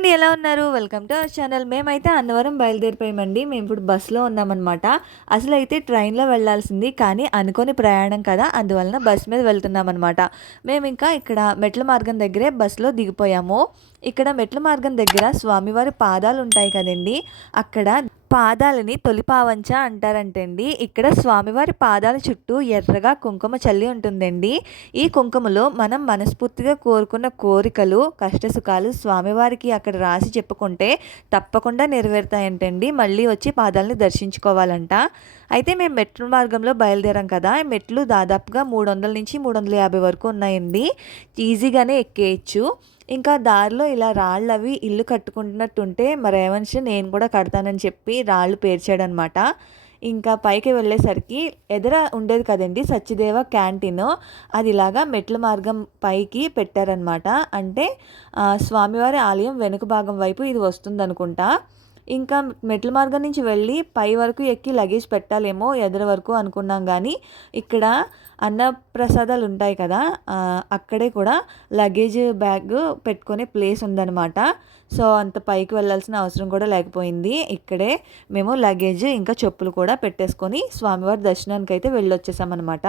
అండి ఎలా ఉన్నారు? Welcome to our channel. మేమైతే అన్నవరం బయలుదేరిపోయామండి. మేము ఇప్పుడు బస్సులో ఉన్నామన్నమాట. అసలు అయితే ట్రైన్లో వెళ్ళాల్సింది కానీ అనుకోని ప్రయాణం కదా అందువలన బస్ మీద వెళ్తున్నాం అనమాట మేము ఇంకా ఇక్కడ మెట్ల మార్గం దగ్గరే బస్సులో దిగిపోయాము. ఇక్కడ మెట్ల మార్గం దగ్గర స్వామివారి పాదాలు ఉంటాయి కదండి అక్కడ పాదాలని తొలిపావంచ అంటారంటండి. ఇక్కడ స్వామివారి పాదాల చుట్టూ ఎర్రగా కుంకుమ చల్లి ఉంటుందండి. ఈ కుంకుమలో మనం మనస్ఫూర్తిగా కోరుకున్న కోరికలు కష్టసుఖాలు స్వామివారికి అక్కడ రాసి చెప్పుకుంటే తప్పకుండా నెరవేరుతాయంటండి. మళ్ళీ వచ్చి పాదాలని దర్శించుకోవాలంట. అయితే మేము మెట్ల మార్గంలో బయలుదేరాం కదా. మెట్లు దాదాపుగా మూడు వందల నుంచి మూడు వందల యాభై వరకు ఉన్నాయండి. ఈజీగానే ఎక్కేయచ్చు. ఇంకా దారిలో ఇలా రాళ్ళు అవి ఇల్లు కట్టుకుంటున్నట్టుంటే మరి ఏమనిషి నేను కూడా కడతానని చెప్పి రాళ్ళు పేర్చాడనమాట. ఇంకా పైకి వెళ్ళేసరికి ఎదుర ఉండేది కదండి సత్యదేవ క్యాంటీన్. అది ఇలాగా మెట్ల మార్గం పైకి పెట్టారనమాట. అంటే స్వామివారి ఆలయం వెనుక భాగం వైపు ఇది వస్తుంది అనుకుంటా ఇంకా మెట్ల మార్గం నుంచి వెళ్ళి పై వరకు ఎక్కి లగేజ్ పెట్టాలేమో ఎదురు వరకు అనుకున్నాం కానీ ఇక్కడ అన్నప్రసాదాలు ఉంటాయి కదా అక్కడే కూడా లగేజ్ బ్యాగ్ పెట్టుకునే ప్లేస్ ఉందన్నమాట. సో అంత పైకి వెళ్ళాల్సిన అవసరం కూడా లేకపోయింది. ఇక్కడే మేము లగేజ్ ఇంకా చెప్పులు కూడా పెట్టేసుకొని స్వామివారి దర్శనానికి అయితే వెళ్ళొచ్చేసామన్నమాట.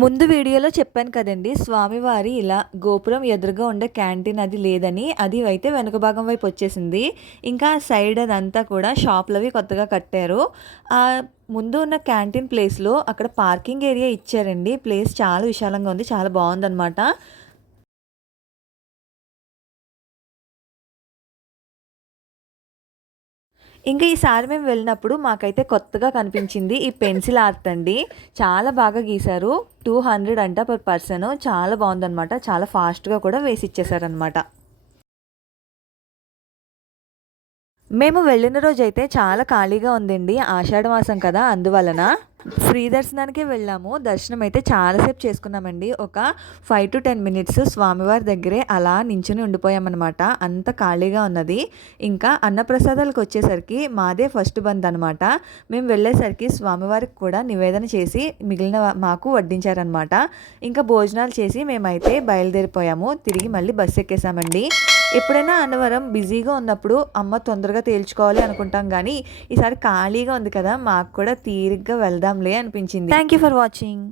ముందు వీడియోలో చెప్పాను కదండి స్వామివారి ఇలా గోపురం ఎదురుగా ఉండే క్యాంటీన్ అది లేదని అది అయితే వెనుక భాగం వైపు వచ్చేసింది. ఇంకా సైడ్ అదంతా కూడా షాప్లవి కొత్తగా కట్టారు. ముందు ఉన్న క్యాంటీన్ ప్లేస్లో అక్కడ పార్కింగ్ ఏరియా ఇచ్చారండి. ప్లేస్ చాలా విశాలంగా ఉంది చాలా బాగుందన్నమాట. ఇంకా ఈసారి మేము వెళ్ళినప్పుడు మాకైతే కొత్తగా కనిపించింది ఈ పెన్సిల్ ఆర్ట్ అండి. చాలా బాగా గీశారు. టూ హండ్రెడ్ అంట పర్ పర్సన్. చాలా బాగుందనమాట చాలా ఫాస్ట్గా కూడా వేసి ఇచ్చేసారనమాట మేము వెళ్ళిన రోజైతే చాలా ఖాళీగా ఉందండి. ఆషాఢ మాసం కదా అందువలన. ఫ్రీ దర్శనానికి వెళ్ళాము. దర్శనం అయితే చాలాసేపు చేసుకున్నామండి. ఒక ఫైవ్ టు టెన్ మినిట్స్ స్వామివారి దగ్గరే అలా నించుని ఉండిపోయామన్నమాట. అంత ఖాళీగా ఉన్నది. ఇంకా అన్నప్రసాదాలకు వచ్చేసరికి మాదే ఫస్ట్ బంద్ అనమాట మేము వెళ్ళేసరికి స్వామివారికి కూడా నివేదన చేసి మిగిలిన మాకు వడ్డించారనమాట ఇంకా భోజనాలు చేసి మేమైతే బయలుదేరిపోయాము. తిరిగి మళ్ళీ బస్సు ఎక్కేసామండి ఎప్పుడైనా అన్నవరం బిజీగా ఉన్నప్పుడు అమ్మ తొందరగా తేల్చుకోవాలి అనుకుంటాం కానీ ఈసారి ఖాళీగా ఉంది కదా మాకు కూడా తీరిగ్గా వెళ్దాంలే అనిపించింది. Thank you for watching